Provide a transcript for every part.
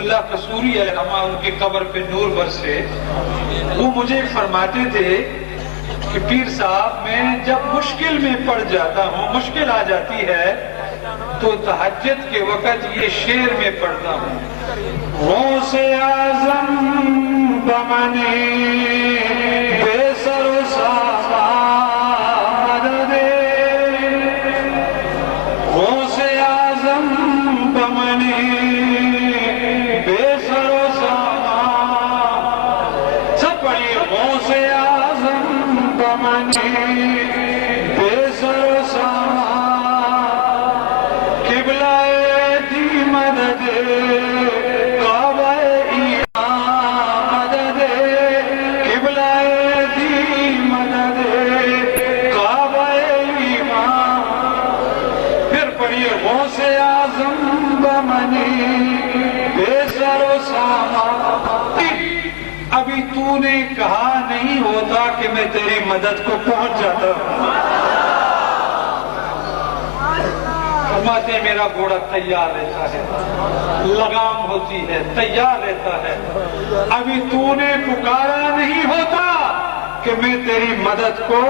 اللہ قصوری ہے ہما ان کی قبر پہ نور برسے، وہ مجھے فرماتے تھے کہ پیر صاحب میں جب مشکل میں پڑ جاتا ہوں، مشکل آ جاتی ہے تو تہجد کے وقت یہ شعر میں پڑھتا ہوں: غوث اعظم بمنے بے سر و سامان دے، غوث اعظم بمنے بے سر و سامان، سب پڑھیے: غوث اعظم بمنے بے سر و سامان، قبلہ دی مدد کعبہ ایمان مدد، قبلہ دی مدد کعبہ ایمان۔ پھر پڑھیے: غوث اعظم بمنے بے سر و سامان۔ ابھی تو نے کہا نہیں ہوتا کہ میں تیری مدد کو پہنچ جاتا ہوں۔ فرماتے ہیں میرا گھوڑا تیار رہتا ہے، لگام ہوتی ہے، تیار رہتا ہے، ابھی تو نے پکارا نہیں ہوتا کہ میں تیری مدد کو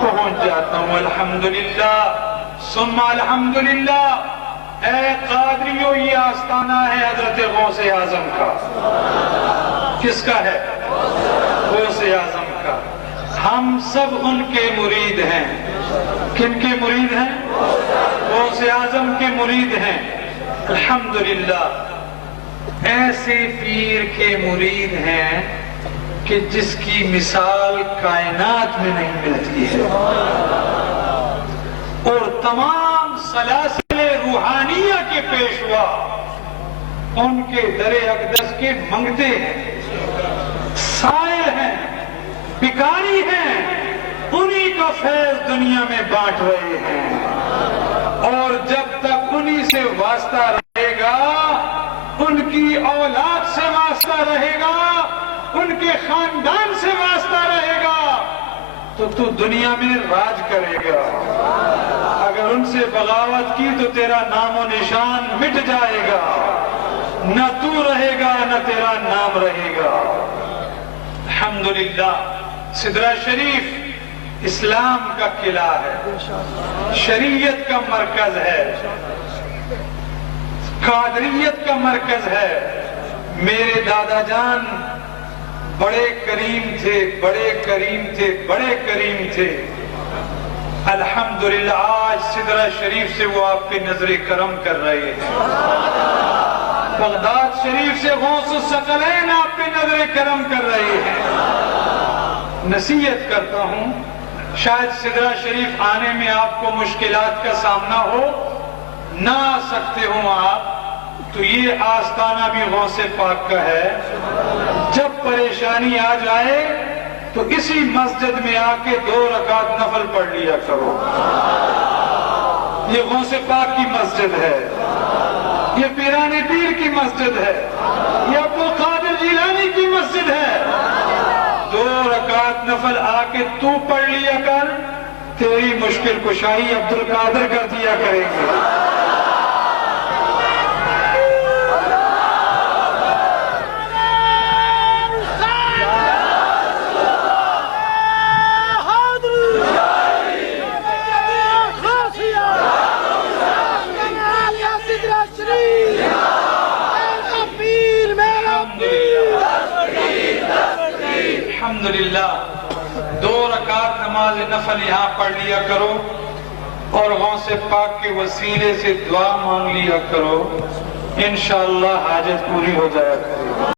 پہنچ جاتا ہوں۔ الحمدللہ ثم الحمدللہ۔ اے قادریو، یہ آستانہ ہے حضرت غوث اعظم کا۔ کس کا ہے؟ غوث اعظم کا۔ ہم سب ان کے مرید ہیں۔ کن کے مرید ہیں؟ غوث اعظم کے مرید ہیں۔ الحمدللہ ایسے پیر کے مرید ہیں کہ جس کی مثال کائنات میں نہیں ملتی ہے، اور تمام سلاسل روحانیہ کے پیشوا ان کے در اقدس کے منگتے ہیں، سائل ہیں، بکاری ہیں، انہی کا فیض دنیا میں بانٹ رہے ہیں، اور جب تک انہی سے واسطہ رہے گا، ان کی اولاد سے واسطہ رہے گا، ان کے خاندان سے واسطہ رہے گا، تو دنیا میں راج کرے گا۔ اگر ان سے بغاوت کی تو تیرا نام و نشان مٹ جائے گا، نہ تو رہے گا نہ تیرا نام رہے گا۔ الحمدللہ سدرہ شریف اسلام کا قلعہ ہے، شریعت کا مرکز ہے، قادریت کا مرکز ہے۔ میرے دادا جان بڑے کریم تھے، بڑے کریم تھے، بڑے کریم تھے۔ الحمدللہ آج سدرہ شریف سے وہ آپ پہ نظر کرم کر رہے ہیں، بغداد شریف سے غوث الثقلین آپ پہ نظر کرم کر رہے ہیں۔ نصیحت کرتا ہوں، شاید سدرہ شریف آنے میں آپ کو مشکلات کا سامنا ہو، نہ آ سکتے ہوں آپ، تو یہ آستانہ بھی غوث پاک کا ہے۔ جب پریشانی آ جائے تو اسی مسجد میں آ کے 2 رکعت نفل پڑھ لیا کرو۔ یہ غوث پاک کی مسجد ہے، یہ پیران پیر کی مسجد ہے، یہ عبد القادر جیلانی کی مسجد ہے۔ 2 رکعت نفل آ کے تو پڑھ لیا کر، تیری مشکل کشائی عبد القادر کر دیا کریں گے۔ الحمدللہ 2 رکعت نماز نفل یہاں پڑھ لیا کرو، اور غوث پاک کے وسیلے سے دعا مانگ لیا کرو، انشاءاللہ حاجت پوری ہو جایا کرے۔